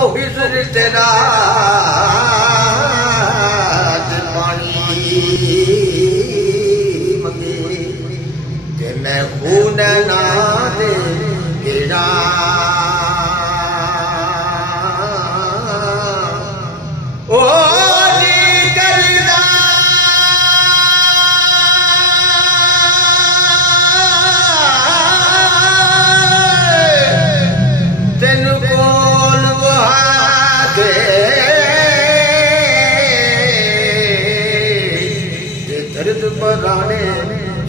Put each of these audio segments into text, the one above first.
तेरा पानी मंगे ते मैं खून ना दे गिरा ओ दर्द बराने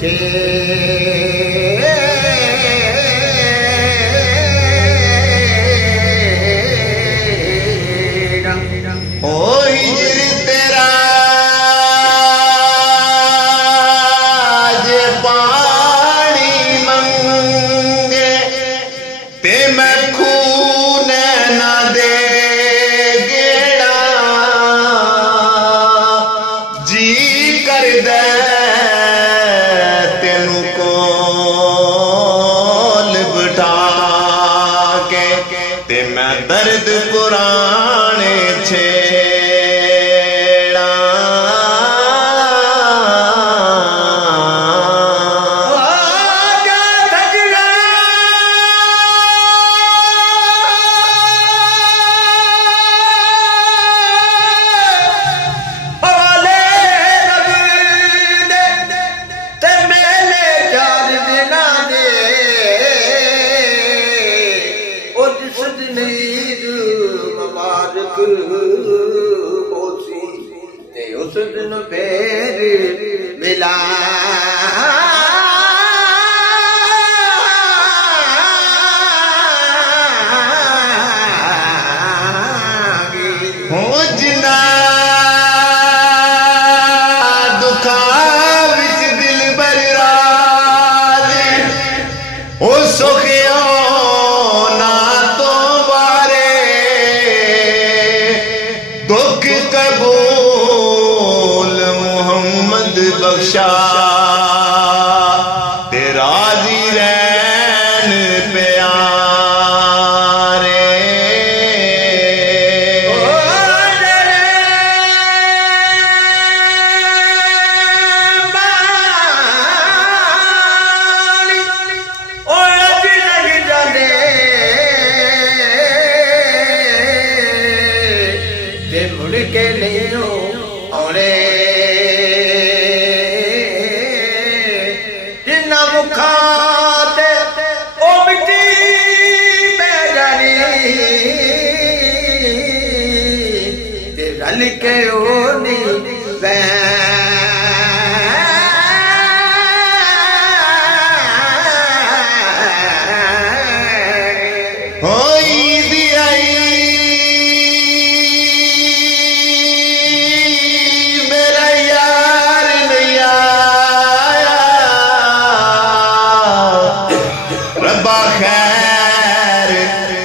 के ओ हिजर तेरा जे पानी मंगे ते मैं खून ना दे गेड़ा जी कर दे तेनू कोल बिठा के ते मैं दर्द पुराने छेड़ा उस दिन पैर मिला हो जिना दुखा विच दिल बरराज ओ सुखियो ना तो बारे दुख कबूल मोहम्मद बख्शा ते राजी रहन प्यारे मुड़ के नहीं औरे जिन्ना मुखा ते ओ मिट्टी पे जानी ते रल के ओ नी खैर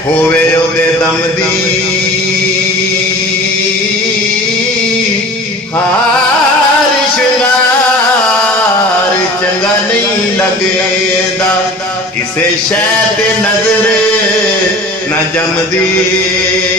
होवे ओदे दम दी हार शृंगार चंगा नहीं लगेदा किसे शै ते नजर न जमदी।